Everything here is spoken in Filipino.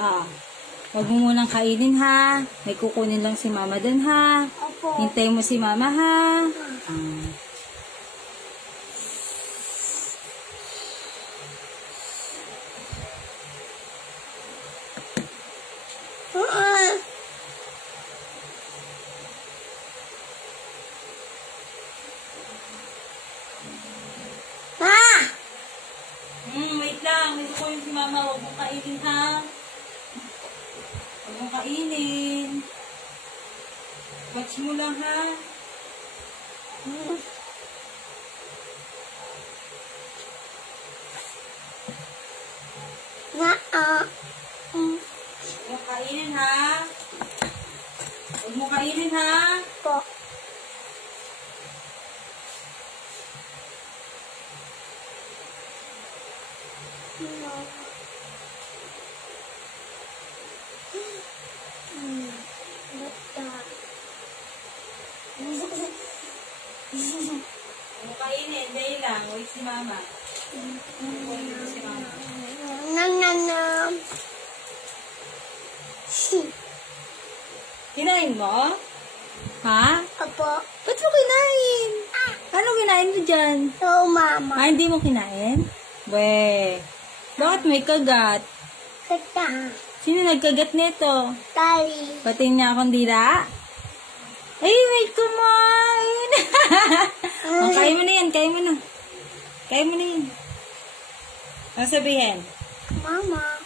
Ah, wag mo munang kainin ha. May kukunin lang si mama dun ha. Opo. Hintay mo si mama ha. Ah. Ma! Wait lang. May kukunin si mama. Wag mo kainin ha. Wag mo kainin. Watch mo lang ha. Ma! Huwag mo kainin ha. Huwag mo kainin ha. Po. Huwag mo kainin. Dahil lang. Wait si mama. Kukunin mo si mama. Nam nam nam. Kinain mo? Ha? Opo. Ba't mo kinain? Ano kinain mo dyan? So, mama. Ah, hindi mo kinain? We. Bakit may kagat? Kita. Sino nagkagat nito? Tali. Pating niya akong dila? Ay, may kumain! Oh, kain mo na yan, kain mo na. Kain mo na yan. Ano sabihin? Mama.